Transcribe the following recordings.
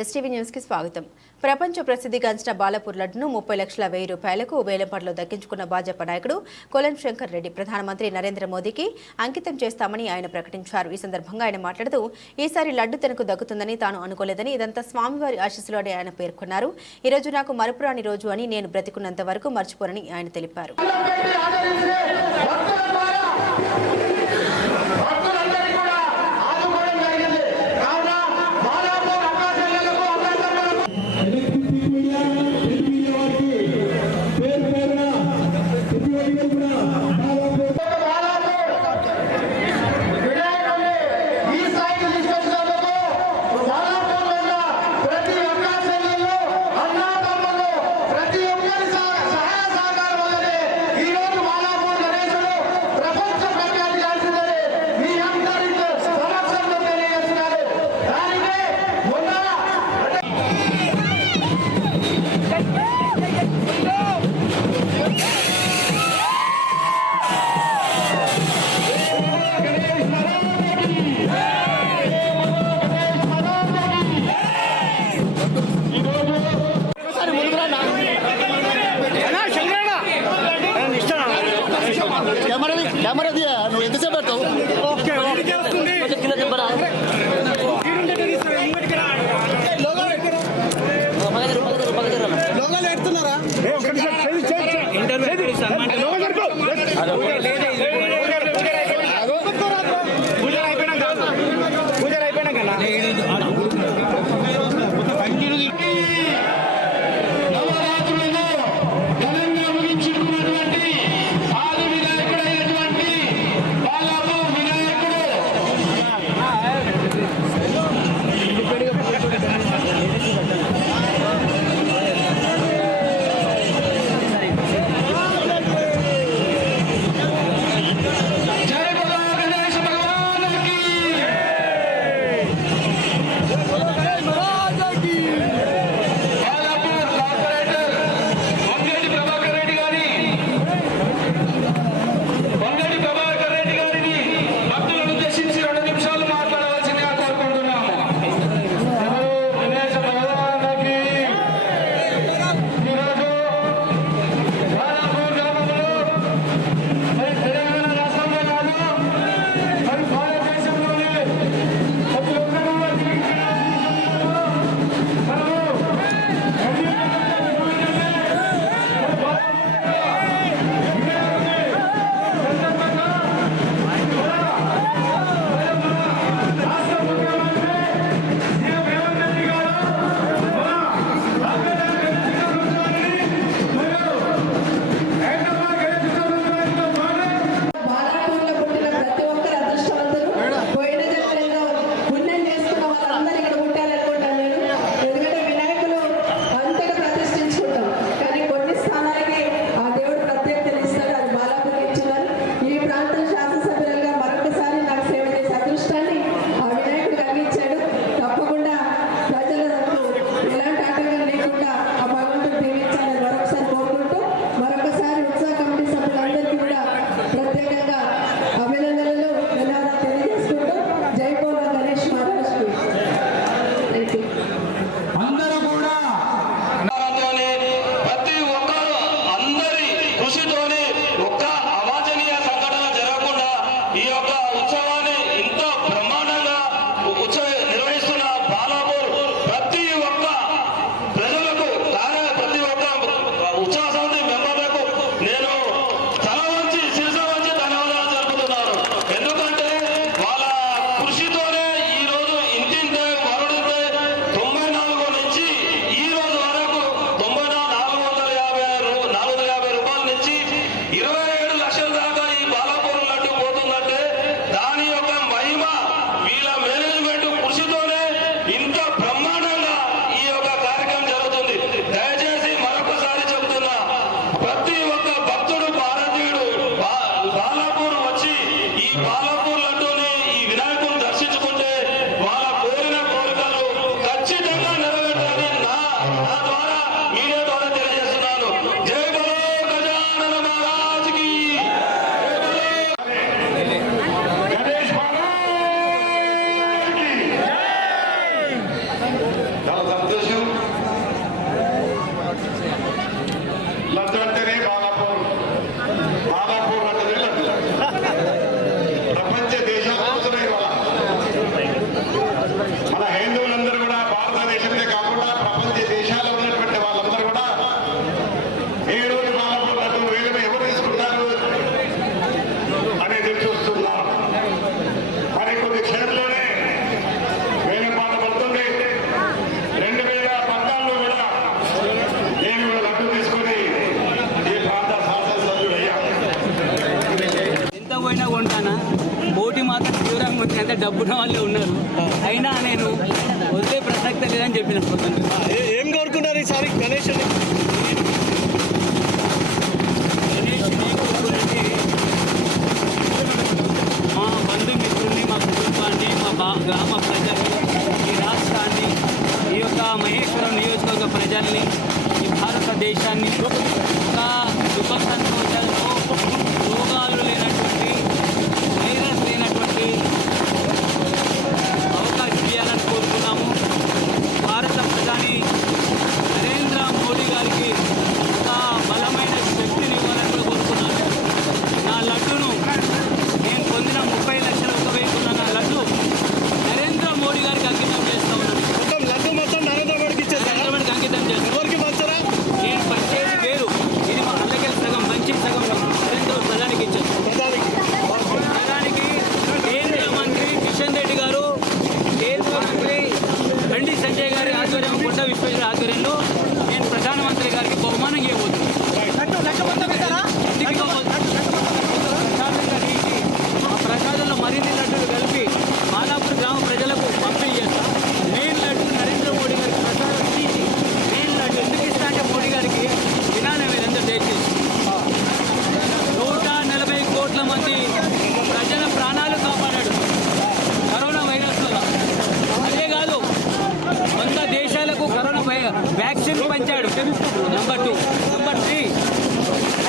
STV న్యూస్కి స్వాగతం. ప్రపంచ ప్రసిద్ధి గంచిన బాలపూర్ లడ్డును ముప్పై లక్షల వెయ్యి రూపాయలకు వేలంపాటలో దక్కించుకున్న భాజపా నాయకుడు కొలం శంకర్ రెడ్డి ప్రధానమంత్రి నరేంద్ర మోదీకి అంకితం చేస్తామని ఆయన ప్రకటించారు. ఈ సందర్భంగా ఆయన మాట్లాడుతూ ఈసారి లడ్డు తనకు దక్కుతుందని తాను అనుకోలేదని ఇదంతా స్వామివారి ఆశీస్సులు అని ఆయన పేర్కొన్నారు. ఈరోజు నాకు మరపురాని రోజు అని నేను బ్రతికున్నంత వరకు మర్చిపోనని ఆయన తెలిపారు. ఇరవై వాళ్ళే ఉన్నారు. అయినా నేను వదిలే ప్రసక్తే లేదని చెప్పిన ఏ- కోరుకున్నారు ఈసారి గణేష్ మా బంధుమిత్రుల్ని మా కుటుంబాన్ని మా గ్రామ ప్రజల్ని ఈ రాష్ట్రాన్ని ఈ యొక్క మహేశ్వరం నియోజకవర్గ ప్రజల్ని ఈ భారతదేశాన్ని ఒక సుఖ సంతోషాలతో రోగాలు లేనటువంటి వైరస్ లేనటువంటి అవకాశం ఇవ్వాలని కోరుకున్నాము భారత ప్రధాని నరేంద్ర మోడీ గారికి ఒక బలమైన శక్తిని ఇవ్వాలని కూడా కోరుకున్నాను నా లడ్డును నేను పొందిన ముప్పై లక్షల ఒక వెయ్యి ఉన్న నా లడ్డు నరేంద్ర మోడీ గారికి అంకితం చేస్తా ఉన్నాను మొత్తం లడ్డు మొత్తం నరేంద్ర మోడీకి ఇచ్చేసారా నరేంద్ర మోడీకి అంకితం చేస్తాను ఎవరికి పంచరా నేను పంచేది వేరు ఇది మా అల్లకెళ్ళి సగం మంచి సగం నరేంద్ర ప్రధానికి ఇచ్చాను ప్రధానికి ప్రధానికి కేంద్ర మంత్రి కిషన్ రెడ్డి గారు కేంద్ర మంత్రి బండి సంజయ్ గారి ఆధ్వర్యం కొండ విశ్వేశ్వర ఆధ్వర్యంలో నేను ప్రధానమంత్రి గారికి బహుమానం ఇవ్వబోతున్నాను ఎందుకు ఇవ్వబోతున్నాను? ప్రసాదంగా తీసి ఆ ప్రసాదంలో మరిన్ని లడ్డూలు కలిపి బాలాపూర్ గ్రామ ప్రజలకు పంపిణీ చేస్తాం మెయిన్ లడ్డు నరేంద్ర మోడీ గారికి ప్రసాదం తీసి మెయిన్ లడ్డు ఎందుకు ఇస్తా అంటే మోడీ గారికి విధానం ఏదంటే దయచేసి నూట నలభై కోట్ల మంది ప్రజల ప్రాణాలు కాపాడాడు కరోనా వైరస్ వల్ల అదే కాదు వంద దేశాలకు కరోనా వై- వ్యాక్సిన్ పంచాడు నెంబర్ టూ నెంబర్ త్రీ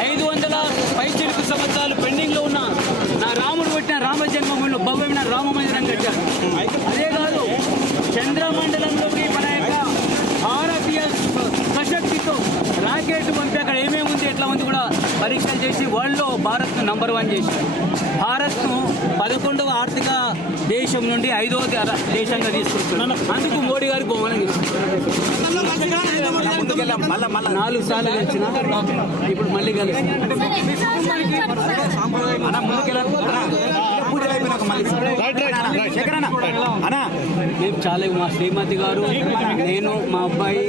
ఐదు వందల పైచిలుకు సంవత్సరాలు పెండింగ్లో ఉన్న నా రాముడు పెట్టిన రామ జన్మభూమిలో భవ్యమైన రామ మందిరం కట్టారు. అదే కాదు చంద్రమండలంలోకి రాకెట్ పంపి అక్కడ ఏమేమి ఉంది ఎట్లా ఉంది కూడా పరీక్షలు చేసి వరల్డ్లో భారత్ను నంబర్ వన్ చేశారు. భారత్ను పదకొండవ ఆర్థిక దేశం నుండి ఐదవ దేశంగా తీసుకొచ్చారు. అందుకు మోడీ గారి బహుమానం ఇచ్చారు. నాలుగు సార్లు గెలిచిన ఇప్పుడు మళ్ళీ రైట్ మేము చాలా మా శ్రీమతి గారు నేను మా అబ్బాయి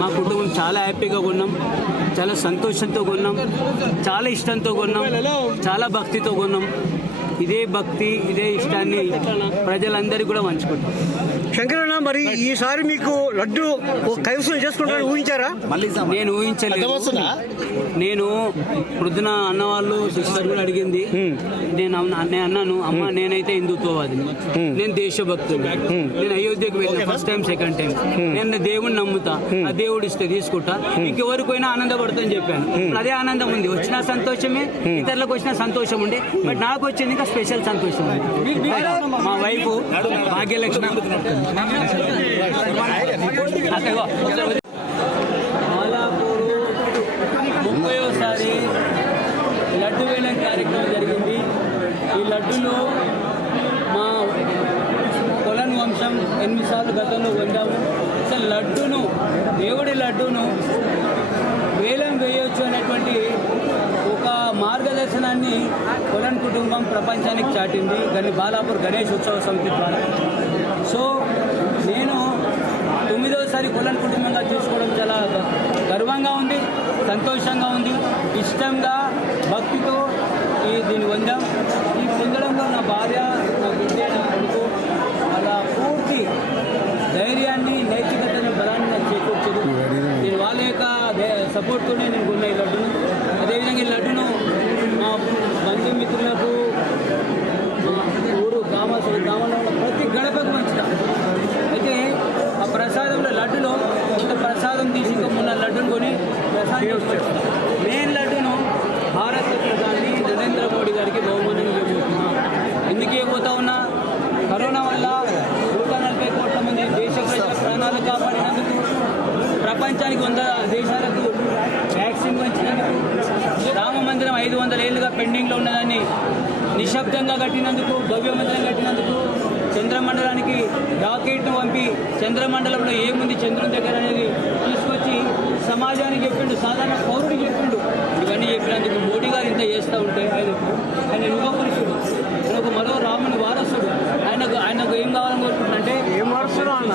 మా కుటుంబం చాలా హ్యాపీగా కొన్నాం. చాలా సంతోషంతో కొన్నాం. చాలా ఇష్టంతో కొన్నాం. చాలా భక్తితో కొన్నాం. ఇదే భక్తి ఇదే ఇష్టాన్ని ప్రజలందరికీ కూడా పంచుకుంటాం. శంకరన్న మరి ఈసారి మీకు లడ్డు కైవసం చేసుకుంటారని ఊహించారా? నేను ఊహించలేదు? నేను ప్రొద్దున అన్నవాళ్ళు సిస్టర్ కూడా అడిగింది. నేను అన్న- నేను అన్నాను అమ్మ నేనైతే హిందుత్వవాదిని. నేను దేశభక్తుడు నేను అయోధ్యకు వెళ్ళిన ఫస్ట్ టైం సెకండ్ టైం నేను దేవుడిని నమ్ముతా ఆ దేవుడు ఇస్తే తీసుకుంటా. ఇంకెవరికైనా ఆనందపడతా అని చెప్పాను. అదే ఆనందం ఉంది. వచ్చిన సంతోషమే ఇతరులకు వచ్చిన సంతోషం ఉండే. బట్ నాకు వచ్చింది ఇంకా స్పెషల్ సంతోషం ఉంది. మా వైఫ్ భాగ్యలక్ష్మి. అక్కగో. బాలాపూరు ముప్పైసారి లడ్డు వేలం కార్యక్రమం జరిగింది. ఈ లడ్డులు మా కొలన్ వంశం ఎనిమిది సార్లు గతంలో పొందాము అసలు లడ్డును దేవుడి లడ్డును మార్గదర్శనాన్ని కొలన్ కుటుంబం ప్రపంచానికి చాటింది. దాన్ని బాలాపూర్ గణేష్ ఉత్సవ సమితి ద్వారా. సో నేను తొమ్మిదోసారి కొలన్ కుటుంబంగా చూసుకోవడం చాలా గర్వంగా ఉంది సంతోషంగా ఉంది. ఇష్టంగా భక్తితో ఈ దీన్ని పొందాం. ఈ పొందడంలో నా భార్య నా బిడ్డ నా కొడుకు అలా పూర్తి ధైర్యాన్ని నైతికతను బలాన్ని నాకు చేకూర్చదు నేను వాళ్ళ యొక్క సపోర్ట్తోనే నేను కొన్న ఈ లడ్డును. అదేవిధంగా ఈ లడ్డును బంధుమిత్రులకు ఊరు గ్రామ గ్రామంలో ఉన్న ప్రతి గడపకు పంచుతాం. అయితే ఆ ప్రసాదంలో లడ్డులో కొంత ప్రసాదం తీసి ఉన్న లడ్డును కొని ప్రసాదం చేసుకొచ్చాం. మెయిన్ లడ్డును భారత ప్రధాని నరేంద్ర మోడీ గారికి బహుమానం ఇవ్వబోతున్నా. ఎందుకు ఇవ్వబోతా ఉన్నా? కరోనా వల్ల నూట నలభై కోట్ల మంది దేశ ప్రజల ప్రాణాలు కాపాడినందుకు ప్రపంచానికి వంద దేశాలకు ఎక్కడ ఉన్నదాన్ని నిశ్శబ్దంగా కట్టినందుకు భవ్యమంతం కట్టినందుకు చంద్రమండలానికి రాకెట్ను పంపి చంద్రమండలంలో ఏముంది చంద్రుని దగ్గర అనేది తీసుకొచ్చి సమాజానికి చెప్పిండు సాధారణ పౌరుడికి చెప్పిండు. ఇవన్నీ చెప్పినందుకు మోడీ గారు ఇంత చేస్తూ ఉంటే ఆయన ఆయన యువపురుషుడు. ఆయనకు మరో రాముని వారసుడు. ఆయనకు ఆయనకు ఏం కావాలని కోరుకుంటున్నా అంటే ఏం వారసుడు అన్న?